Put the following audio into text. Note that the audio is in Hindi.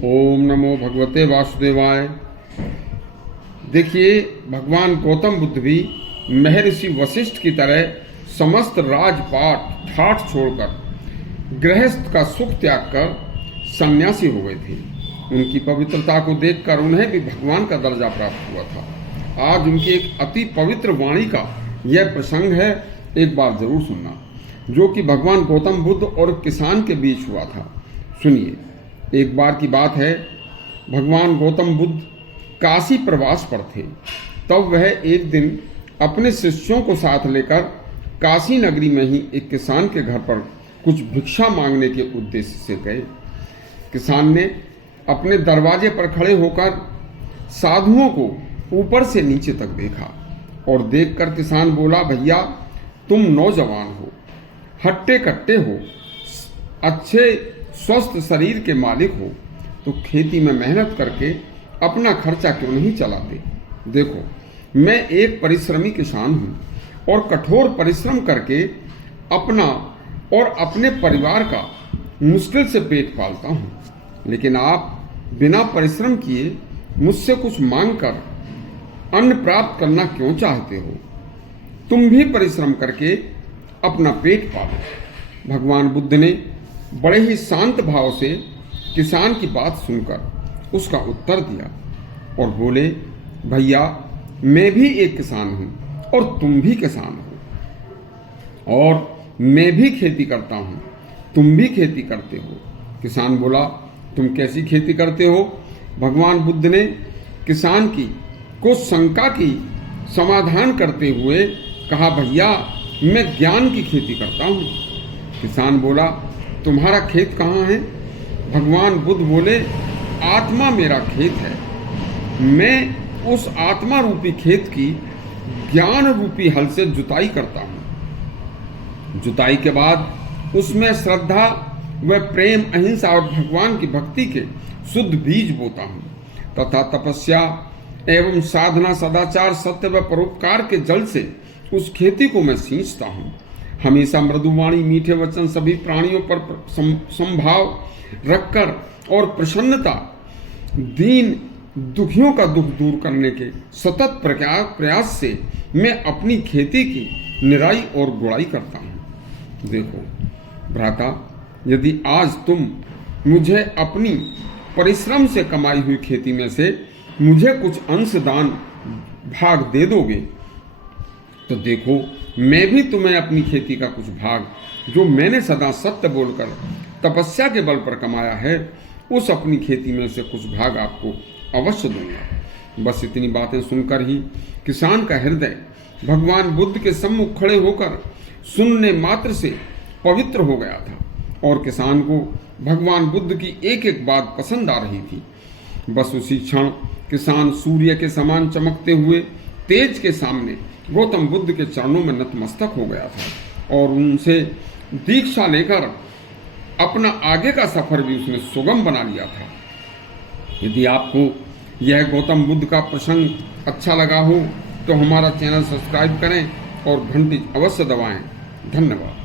ओम नमो भगवते वासुदेवाय। देखिए, भगवान गौतम बुद्ध भी महर्षि वशिष्ठ की तरह समस्त राजपाट ठाठ छोड़कर गृहस्थ का सुख त्याग कर सन्यासी हो गए थे। उनकी पवित्रता को देखकर उन्हें भी भगवान का दर्जा प्राप्त हुआ था। आज उनकी एक अति पवित्र वाणी का यह प्रसंग है, एक बार जरूर सुनना, जो कि भगवान गौतम बुद्ध और किसान के बीच हुआ था। सुनिए। एक बार की बात है, भगवान गौतम बुद्ध काशी प्रवास पर थे। तब वह एक दिन अपने शिष्यों को साथ लेकर काशी नगरी में ही एक किसान के घर पर कुछ भिक्षा मांगने के उद्देश्य से गए। किसान ने अपने दरवाजे पर खड़े होकर साधुओं को ऊपर से नीचे तक देखा और देखकर किसान बोला, भैया तुम नौजवान हो, हट्टे कट्टे हो, अच्छे स्वस्थ शरीर के मालिक हो, तो खेती में मेहनत करके अपना खर्चा क्यों नहीं चलाते। देखो, मैं एक परिश्रमी किसान हूँ और कठोर परिश्रम करके अपना और अपने परिवार का मुश्किल से पेट पालता हूँ, लेकिन आप बिना परिश्रम किए मुझसे कुछ मांग कर अन्न प्राप्त करना क्यों चाहते हो। तुम भी परिश्रम करके अपना पेट पालो। भगवान बुद्ध ने बड़े ही शांत भाव से किसान की बात सुनकर उसका उत्तर दिया और बोले, भैया मैं भी एक किसान हूँ और तुम भी किसान हो, और मैं भी खेती करता हूँ, तुम भी खेती करते हो। किसान बोला, तुम कैसी खेती करते हो। भगवान बुद्ध ने किसान की कुछ शंका की समाधान करते हुए कहा, भैया मैं ज्ञान की खेती करता हूँ। किसान बोला, तुम्हारा खेत कहाँ है। भगवान बुद्ध बोले, आत्मा मेरा खेत है। मैं उस आत्मा रूपी खेत की ज्ञान रूपी हल से जुताई करता हूँ। जुताई के बाद उसमें श्रद्धा व प्रेम, अहिंसा और भगवान की भक्ति के शुद्ध बीज बोता हूँ तथा तपस्या एवं साधना, सदाचार, सत्य व परोपकार के जल से उस खेती को मैं सींचता हूँ। हमेशा मृदुवाणी, मीठे वचन, सभी प्राणियों पर संभाव रखकर और प्रसन्नता, दीन दुखियों का दुख दूर करने के सतत प्रयास से मैं अपनी खेती की निराई और गुड़ाई करता हूँ। देखो भ्राता, यदि आज तुम मुझे अपनी परिश्रम से कमाई हुई खेती में से मुझे कुछ अंश दान भाग दे दोगे, तो देखो मैं भी तुम्हें अपनी खेती का कुछ भाग, जो मैंने सदा सत्य बोलकर तपस्या के बल पर कमाया है, उस अपनी खेती में से कुछ भाग आपको अवश्य दूंगा। बस इतनी बातें सुनकर ही किसान का हृदय भगवान बुद्ध के सम्मुख खड़े होकर सुनने मात्र से पवित्र हो गया था और किसान को भगवान बुद्ध की एक एक बात पसंद आ रही थी। बस उसी क्षण किसान सूर्य के समान चमकते हुए तेज के सामने गौतम बुद्ध के चरणों में नतमस्तक हो गया था और उनसे दीक्षा लेकर अपना आगे का सफर भी उसने सुगम बना लिया था। यदि आपको यह गौतम बुद्ध का प्रसंग अच्छा लगा हो तो हमारा चैनल सब्सक्राइब करें और घंटी अवश्य दबाएं। धन्यवाद।